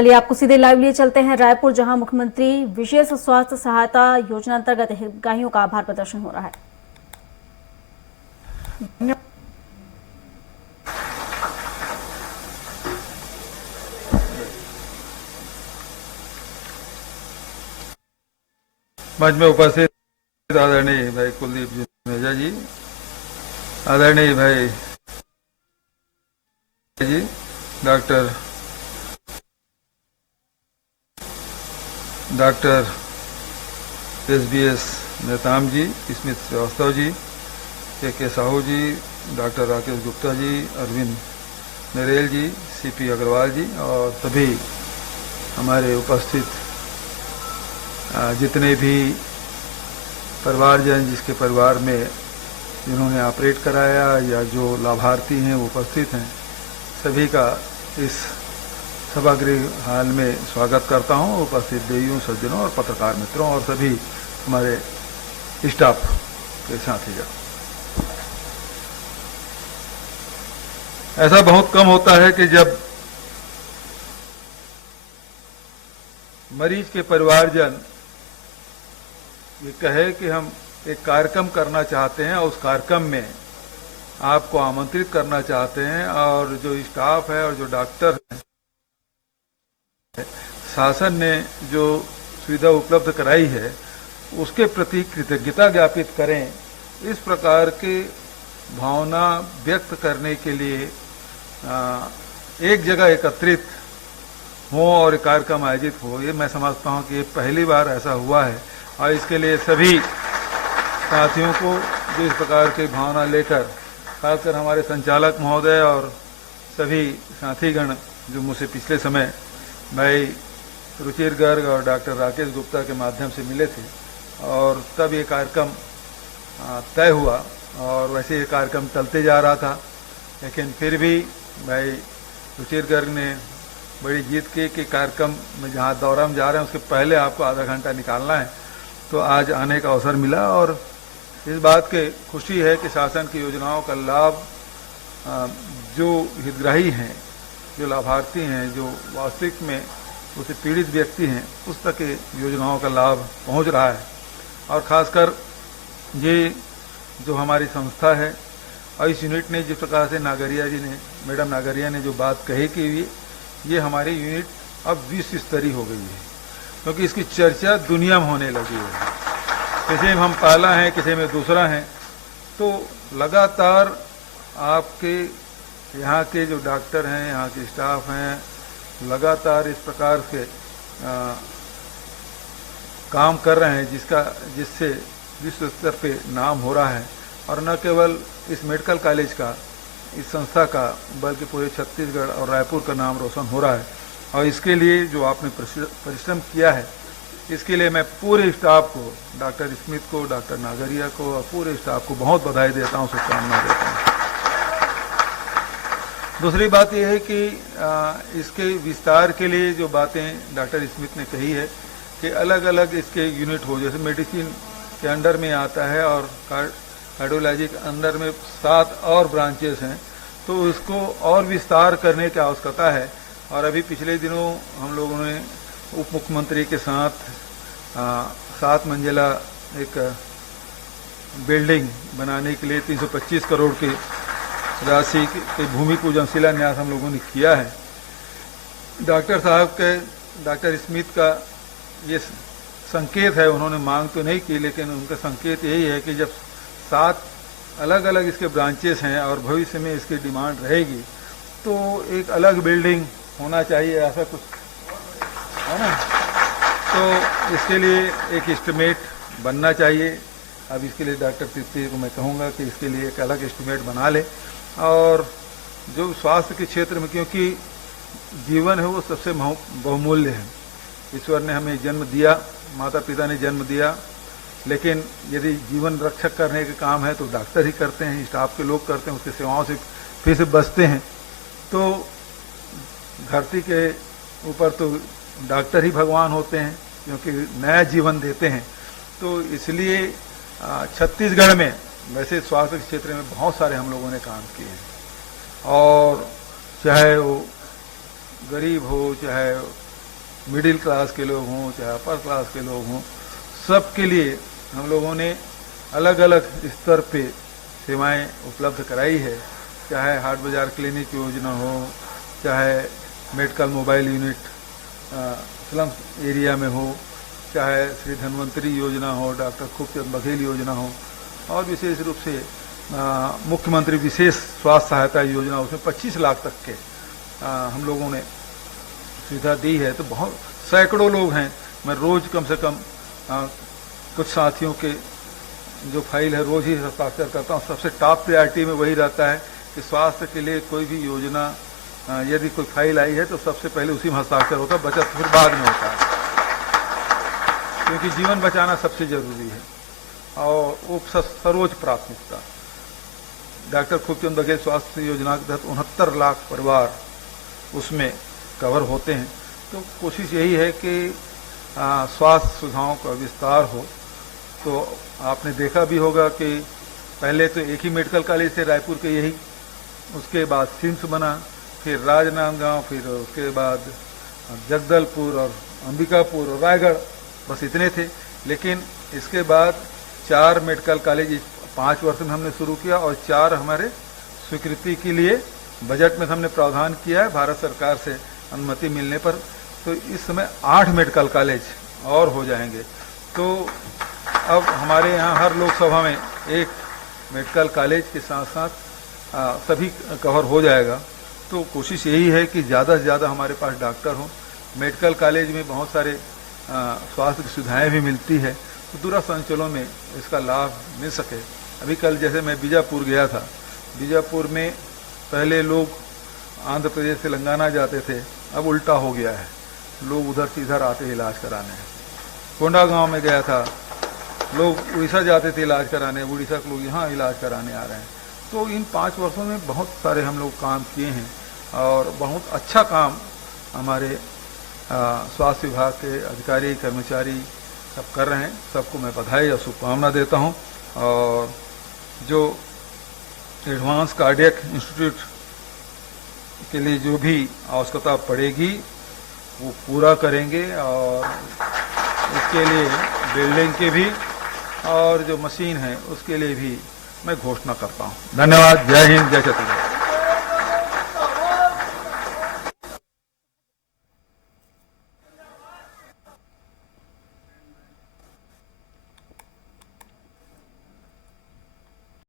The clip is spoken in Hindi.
चलिए आपको सीधे लाइव लिए चलते हैं रायपुर, जहां मुख्यमंत्री विशेष स्वास्थ्य सहायता योजना अंतर्गत हितग्राहियों का आभार प्रदर्शन हो रहा है। मंच में उपस्थित आदरणीय भाई कुलदीप जी मेजा जी, आदरणीय भाई जी डॉक्टर SBS नेताम जी, स्मित श्रीवास्तव जी, के साहू जी, डॉक्टर राकेश गुप्ता जी, अरविंद नरेल जी, CP अग्रवाल जी और सभी हमारे उपस्थित जितने भी परिवारजन जिसके परिवार में जिन्होंने ऑपरेट कराया या जो लाभार्थी हैं वो उपस्थित हैं, सभी का इस सभागृह हाल में स्वागत करता हूं। उपस्थित देवियों, सज्जनों और पत्रकार मित्रों और सभी हमारे स्टाफ के साथीगण। ऐसा बहुत कम होता है कि जब मरीज के परिवारजन ये कहे कि हम एक कार्यक्रम करना चाहते हैं और उस कार्यक्रम में आपको आमंत्रित करना चाहते हैं, और जो स्टाफ है और जो डॉक्टर है, शासन ने जो सुविधा उपलब्ध कराई है उसके प्रति कृतज्ञता ज्ञापित करें। इस प्रकार के भावना व्यक्त करने के लिए एक जगह एकत्रित हो और कार्यक्रम आयोजित हो, ये मैं समझता हूं कि ये पहली बार ऐसा हुआ है। और इसके लिए सभी साथियों को जो इस प्रकार की भावना लेकर, खासकर हमारे संचालक महोदय और सभी साथीगण जो मुझसे पिछले समय भाई रुचिर गर्ग और डॉक्टर राकेश गुप्ता के माध्यम से मिले थे और तब ये कार्यक्रम तय हुआ, और वैसे ये कार्यक्रम चलते जा रहा था, लेकिन फिर भी भाई रुचिर गर्ग ने बड़ी जीत की कि कार्यक्रम में जहाँ दौरा में जा रहे हैं उसके पहले आपको आधा घंटा निकालना है। तो आज आने का अवसर मिला और इस बात की खुशी है कि शासन की योजनाओं का लाभ जो हितग्राही हैं, जो लाभार्थी हैं, जो वास्तविक में उससे पीड़ित व्यक्ति हैं, उस तक योजनाओं का लाभ पहुंच रहा है। और खासकर ये जो हमारी संस्था है और इस यूनिट ने जिस प्रकार से नागरिया जी ने, मैडम नागरिया ने जो बात कही कि ये हमारी यूनिट अब विश्व स्तरीय हो गई है, क्योंकि इसकी चर्चा दुनिया में होने लगी है। किसी में हम पहला हैं, किसी में दूसरा हैं, तो लगातार आपके यहाँ के जो डॉक्टर हैं, यहाँ के स्टाफ हैं, लगातार इस प्रकार से काम कर रहे हैं जिससे विश्व स्तर पे नाम हो रहा है। और न केवल इस मेडिकल कॉलेज का, इस संस्था का, बल्कि पूरे छत्तीसगढ़ और रायपुर का नाम रोशन हो रहा है। और इसके लिए जो आपने परिश्रम किया है, इसके लिए मैं पूरे स्टाफ को, डॉक्टर स्मिथ को, डॉक्टर नागरिया को और पूरे स्टाफ को बहुत बधाई देता हूँ, शुभकामनाएं देता हूँ। दूसरी बात यह है कि इसके विस्तार के लिए जो बातें डॉक्टर स्मिथ ने कही है कि अलग अलग इसके यूनिट हो, जैसे मेडिसिन के अंडर में आता है और कार्डियोलॉजी के अंदर में 7 और ब्रांचेस हैं, तो इसको और विस्तार करने की आवश्यकता है। और अभी पिछले दिनों हम लोगों ने उप मुख्यमंत्री के साथ 7 मंजिला एक बिल्डिंग बनाने के लिए 325 करोड़ की राशि के भूमि पूजन शिलान्यास हम लोगों ने किया है। डॉक्टर साहब के, डॉक्टर स्मिथ का ये संकेत है, उन्होंने मांग तो नहीं की, लेकिन उनका संकेत यही है कि जब 7 अलग अलग इसके ब्रांचेस हैं और भविष्य में इसकी डिमांड रहेगी, तो एक अलग बिल्डिंग होना चाहिए, ऐसा कुछ है ना। तो इसके लिए एक एस्टिमेट बनना चाहिए। अब इसके लिए डॉक्टर तिवारी को मैं कहूँगा कि इसके लिए एक अलग एस्टिमेट बना ले। और जो स्वास्थ्य के क्षेत्र में, क्योंकि जीवन है वो सबसे बहुमूल्य है, ईश्वर ने हमें जन्म दिया, माता पिता ने जन्म दिया, लेकिन यदि जीवन रक्षक करने का काम है तो डॉक्टर ही करते हैं, स्टाफ के लोग करते हैं, उसकी सेवाओं से फिर से बचते हैं। तो धरती के ऊपर तो डॉक्टर ही भगवान होते हैं, क्योंकि नया जीवन देते हैं। तो इसलिए छत्तीसगढ़ में वैसे स्वास्थ्य के क्षेत्र में बहुत सारे हम लोगों ने काम किए हैं, और चाहे वो गरीब हो, चाहे मिडिल क्लास के लोग हों चाहे अपर क्लास के लोग हों, सबके लिए हम लोगों ने अलग अलग स्तर पे सेवाएं उपलब्ध कराई है। चाहे हाट बाजार क्लिनिक योजना हो, चाहे medical mobile unit slum area में हो, चाहे श्री धन्वंतरी योजना हो, डॉक्टर खूबचंद बघेल योजना हो, और विशेष रूप से मुख्यमंत्री विशेष स्वास्थ्य सहायता योजना, उसमें 25 लाख तक के हम लोगों ने सुविधा दी है। तो बहुत सैकड़ों लोग हैं, मैं रोज कम से कम कुछ साथियों के जो फाइल है रोज ही हस्ताक्षर करता हूँ। सबसे टॉप प्रायोरिटी में वही रहता है कि स्वास्थ्य के लिए कोई भी योजना यदि कोई फाइल आई है तो सबसे पहले उसी में हस्ताक्षर होता है, बचत फिर बाद में होता है, क्योंकि जीवन बचाना सबसे जरूरी है और वो सर्वोच्च प्राथमिकता। डॉक्टर खूबचंद बघेल स्वास्थ्य योजना के तहत 69 लाख परिवार उसमें कवर होते हैं। तो कोशिश यही है कि स्वास्थ्य सुविधाओं का विस्तार हो। तो आपने देखा भी होगा कि पहले तो एक ही मेडिकल कॉलेज थे रायपुर के, यही, उसके बाद सिम्स बना, फिर राजनांदगांव, फिर उसके बाद जगदलपुर और अंबिकापुर और रायगढ़, बस इतने थे। लेकिन इसके बाद 4 मेडिकल कॉलेज 5 वर्ष में हमने शुरू किया और 4 हमारे स्वीकृति के लिए बजट में हमने प्रावधान किया है भारत सरकार से अनुमति मिलने पर। तो इस समय 8 मेडिकल कॉलेज और हो जाएंगे। तो अब हमारे यहाँ हर लोकसभा में एक मेडिकल कॉलेज के साथ साथ सभी कवर हो जाएगा। तो कोशिश यही है कि ज़्यादा से ज़्यादा हमारे पास डॉक्टर हों। मेडिकल कॉलेज में बहुत सारे स्वास्थ्य की सुविधाएँ भी मिलती है, तो दूरस्थ अंचलों में इसका लाभ मिल सके। अभी कल जैसे मैं बीजापुर गया था, बीजापुर में पहले लोग आंध्र प्रदेश तेलंगाना जाते थे, अब उल्टा हो गया है, लोग उधर से इधर आते इलाज कराने। कोंडागांव में गया था, लोग उड़ीसा जाते थे इलाज कराने, उड़ीसा के लोग यहाँ इलाज कराने आ रहे हैं। तो इन 5 वर्षों में बहुत सारे हम लोग काम किए हैं और बहुत अच्छा काम हमारे स्वास्थ्य विभाग के अधिकारी कर्मचारी सब कर रहे हैं। सबको मैं बधाई और शुभकामना देता हूँ। और जो एडवांस कार्डियक इंस्टीट्यूट के लिए जो भी आवश्यकता पड़ेगी वो पूरा करेंगे और उसके लिए बिल्डिंग के भी और जो मशीन है उसके लिए भी मैं घोषणा करता हूँ। धन्यवाद। जय हिंद, जय छत्तीसगढ़।